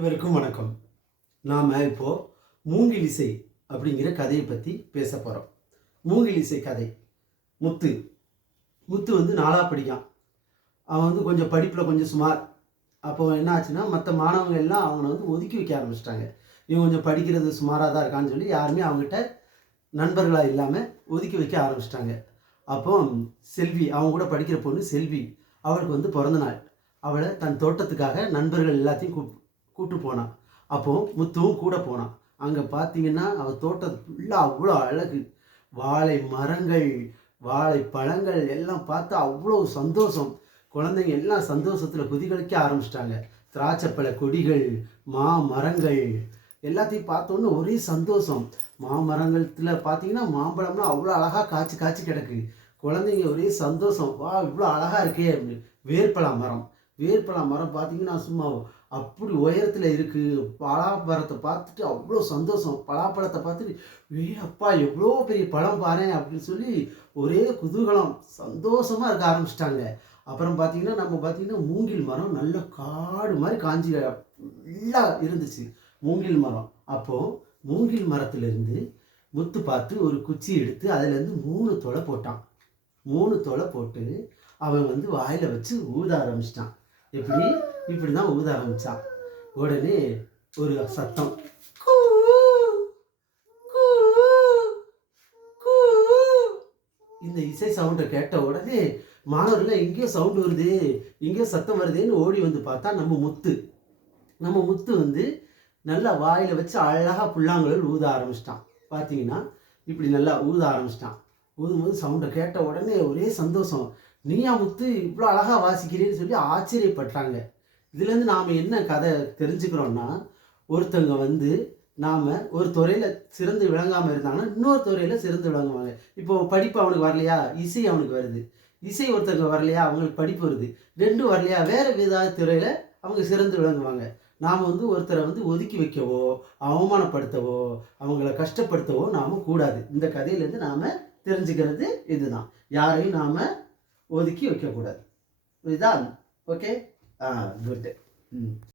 அனைவருக்கும் வணக்கம். நாம் இப்போது மூங்கிலிசை அப்படிங்கிற கதையை பற்றி பேச போகிறோம் மூங்கிலிசை கதை. முத்து. முத்து வந்து நாளாக படிக்கான். அவன் வந்து கொஞ்சம் படிப்பில் கொஞ்சம் சுமார். அப்போ என்ன ஆச்சுன்னா மற்ற மாணவங்க எல்லாம் அவங்கள வந்து ஒதுக்கி வைக்க ஆரம்பிச்சிட்டாங்க. இவன் கொஞ்சம் படிக்கிறது சுமாராக தான் இருக்கான்னு சொல்லி யாருமே அவங்ககிட்ட நண்பர்களாக இல்லாமல் ஒதுக்கி வைக்க ஆரம்பிச்சிட்டாங்க. அப்போ செல்வி அவங்க கூட படிக்கிற பொண்ணு செல்வி அவளுக்கு வந்து பிறந்த நாள். அவளை தன் தோட்டத்துக்காக நண்பர்கள் எல்லாத்தையும் கூப் கூட்டு போனான். அப்போது முத்துவும் கூட போனான். அங்கே பார்த்தீங்கன்னா அவள் தோட்டம் ஃபுல்லாக அவ்வளோ அழகு. வாழை மரங்கள் வாழை பழங்கள் எல்லாம் பார்த்து அவ்வளோ சந்தோஷம். குழந்தைங்க எல்லாம் சந்தோஷத்தில் குதிகளிக்க ஆரம்பிச்சிட்டாங்க. திராட்சைப்பழ கொடிகள் மா மரங்கள் எல்லாத்தையும் பார்த்தோன்னே ஒரே சந்தோஷம். மாமரங்கள்ல பார்த்தீங்கன்னா மாம்பழம்லாம் அவ்வளோ அழகாக காய்ச்சி காய்ச்சி கிடக்கு. குழந்தைங்க ஒரே சந்தோஷம். வா இவ்வளோ அழகாக இருக்கே அப்படின்னு. வேர்ப்பழா மரம். வேர்பலா மரம் பார்த்தீங்கன்னா சும்மா அப்படி உயரத்தில் இருக்குது பலாப்பழத்தை பார்த்துட்டு அவ்வளோ சந்தோஷம். பலாப்பழத்தை பார்த்துட்டு ஏ அப்பா எவ்வளோ பெரிய பழம் பாரு அப்படின்னு சொல்லி ஒரே குதூகலம். சந்தோஷமாக இருக்க ஆரம்பிச்சிட்டாங்க. அப்புறம் பார்த்தீங்கன்னா நம்ம பார்த்தீங்கன்னா மூங்கில் மரம் நல்ல காடு மாதிரி காஞ்சி ஃபுல்லாக இருந்துச்சு. மூங்கில் மரம். அப்போது மூங்கில் மரத்துலேருந்து முத்து பார்த்து ஒரு குச்சி எடுத்து அதுலேருந்து மூணு தொலை போட்டான். மூணு தொலை போட்டு அவன் வந்து வாயில் வச்சு ஊத ஆரம்பிச்சிட்டான். எப்படி? இப்படி தான் ஊத ஆரம்பிச்சான் உடனே ஒரு சத்தம். கூ, கூ, கூ. இந்த இசை சவுண்டை கேட்ட உடனே மாணவர்கள் எங்கேயோ சவுண்டு வருது எங்கேயோ சத்தம் வருதேன்னு ஓடி வந்து பார்த்தா நம்ம முத்து. நம்ம முத்து வந்து நல்லா வாயில் வச்சு அழகாக புல்லாங்குழல் ஊத ஆரம்பிச்சிட்டான். பார்த்தீங்கன்னா இப்படி நல்லா ஊத ஆரம்பிச்சிட்டான். ஊதும்போது சவுண்டை கேட்ட உடனே ஒரே சந்தோஷம். நீயா முத்து இவ்வளோ அழகாக வாசிக்கிறேன்னு சொல்லி ஆச்சரியப்பட்டாங்க. இதுலேருந்து நாம் என்ன கதை தெரிஞ்சுக்கிறோன்னா ஒருத்தவங்க வந்து நாம் ஒரு துறையில் சிறந்து விளங்காமல் இருந்தாங்கன்னா இன்னொரு துறையில் சிறந்து விளங்குவாங்க. இப்போ படிப்பு அவனுக்கு வரலையா? இசை அவனுக்கு வருது. இசை ஒருத்தவங்க வரலையா? அவங்களுக்கு படிப்பு வருது. ரெண்டும் வரலையா? வேறு வித துறையில் அவங்க சிறந்து விளங்குவாங்க. நாம் வந்து ஒருத்தரை வந்து ஒதுக்கி வைக்கவோ அவமானப்படுத்தவோ அவங்கள கஷ்டப்படுத்தவோ நாம் கூடாது. இந்த கதையிலேருந்து நாம் தெரிஞ்சுக்கிறது இதுதான். யாரையும் நாம் ஒதுக்கி வைக்கக்கூடாது. இதுதான். ஓகே? ஆ குட் ம்